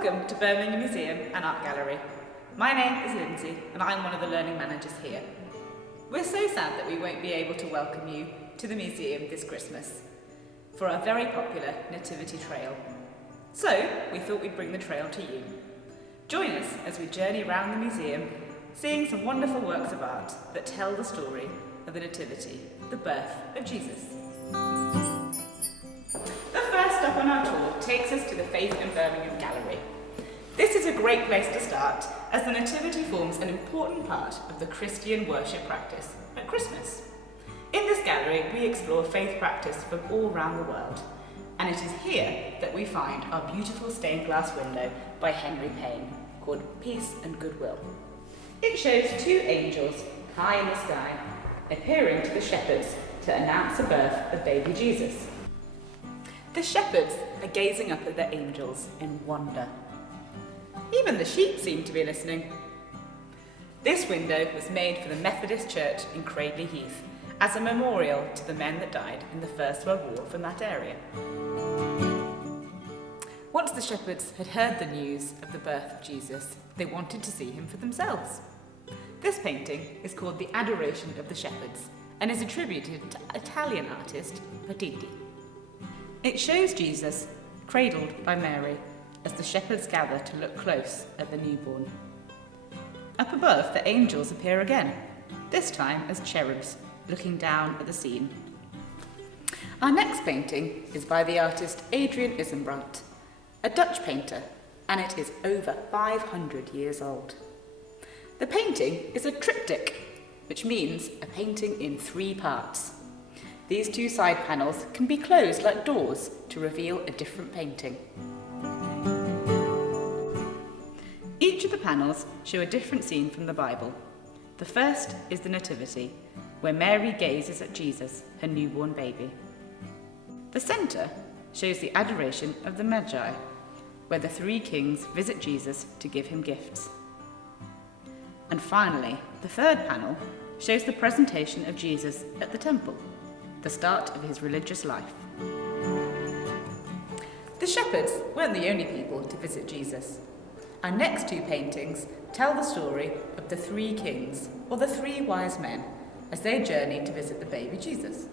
Welcome to Birmingham Museum and Art Gallery. My name is Lindsay and I'm one of the learning managers here. We're so sad that we won't be able to welcome you to the museum this Christmas for our very popular Nativity Trail. So we thought we'd bring the trail to you. Join us as we journey around the museum, seeing some wonderful works of art that tell the story of the Nativity, the birth of Jesus. The first stop on our tour takes us to the Faith in Birmingham Gallery. This is a great place to start, as the Nativity forms an important part of the Christian worship practice at Christmas. In this gallery, we explore faith practice from all around the world, and it is here that we find our beautiful stained glass window by Henry Payne, called Peace and Goodwill. It shows two angels high in the sky, appearing to the shepherds to announce the birth of baby Jesus. The shepherds are gazing up at the angels in wonder. Even the sheep seem to be listening. This window was made for the Methodist Church in Cradley Heath as a memorial to the men that died in the First World War from that area. Once the shepherds had heard the news of the birth of Jesus, they wanted to see him for themselves. This painting is called The Adoration of the Shepherds and is attributed to Italian artist Patiti. It shows Jesus cradled by Mary as the shepherds gather to look close at the newborn. Up above, the angels appear again, this time as cherubs looking down at the scene. Our next painting is by the artist Adrian Isenbrandt, a Dutch painter, and it is over 500 years old. The painting is a triptych, which means a painting in 3 parts. These 2 side panels can be closed like doors to reveal a different painting. Each of the panels show a different scene from the Bible. The first is the Nativity, where Mary gazes at Jesus, her newborn baby. The centre shows the adoration of the Magi, where the 3 kings visit Jesus to give him gifts. And finally, the third panel shows the presentation of Jesus at the temple, the start of his religious life. The shepherds weren't the only people to visit Jesus. Our next 2 paintings tell the story of the 3 kings, or the 3 wise men, as they journey to visit the baby Jesus.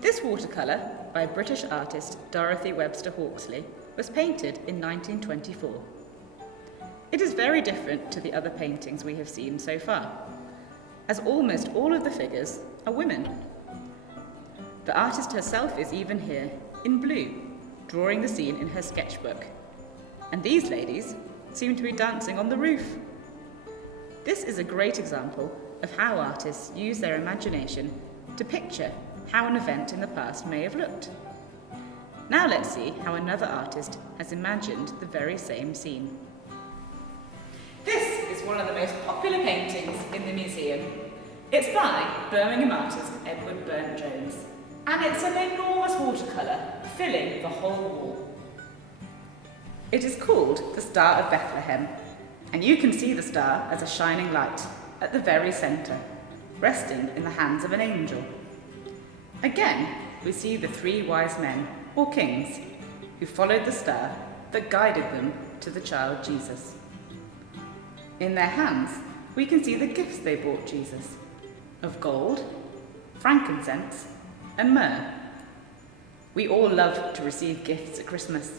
This watercolour by British artist Dorothy Webster Hawksley was painted in 1924. It is very different to the other paintings we have seen so far, as almost all of the figures are women. The artist herself is even here, in blue, drawing the scene in her sketchbook. And these ladies seem to be dancing on the roof. This is a great example of how artists use their imagination to picture how an event in the past may have looked. Now let's see how another artist has imagined the very same scene. This is one of the most popular paintings in the museum. It's by Birmingham artist Edward Burne-Jones, and it's an enormous watercolour filling the whole wall. It is called the Star of Bethlehem, and you can see the star as a shining light at the very centre, resting in the hands of an angel. Again, we see the 3 wise men, or kings, who followed the star that guided them to the child Jesus. In their hands, we can see the gifts they brought Jesus, of gold, frankincense, and myrrh. We all love to receive gifts at Christmas.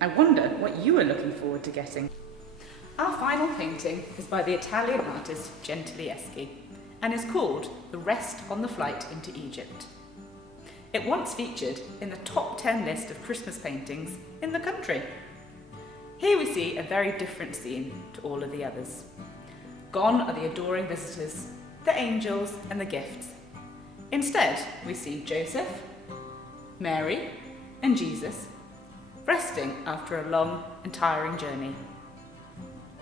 I wonder what you are looking forward to getting. Our final painting is by the Italian artist Gentileschi and is called The Rest on the Flight into Egypt. It once featured in the top 10 list of Christmas paintings in the country. Here we see a very different scene to all of the others. Gone are the adoring visitors, the angels, and the gifts. Instead, we see Joseph, Mary, and Jesus resting after a long and tiring journey.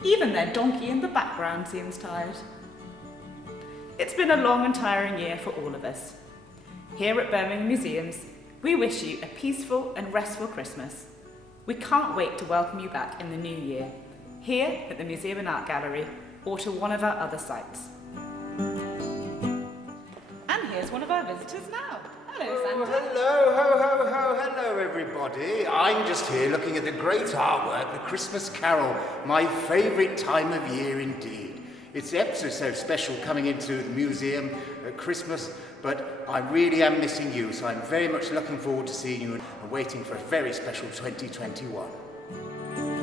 Even their donkey in the background seems tired. It's been a long and tiring year for all of us. Here at Birmingham Museums, we wish you a peaceful and restful Christmas. We can't wait to welcome you back in the new year, here at the Museum and Art Gallery, or to one of our other sites. And here's one of our visitors now. Hello, Oh, Santa. hello, ho, ho, ho, hello, everybody. I'm just here looking at the great artwork, The Christmas Carol, my favourite time of year indeed. It's ever so special coming into the museum at Christmas, but I really am missing you, so I'm very much looking forward to seeing you and waiting for a very special 2021.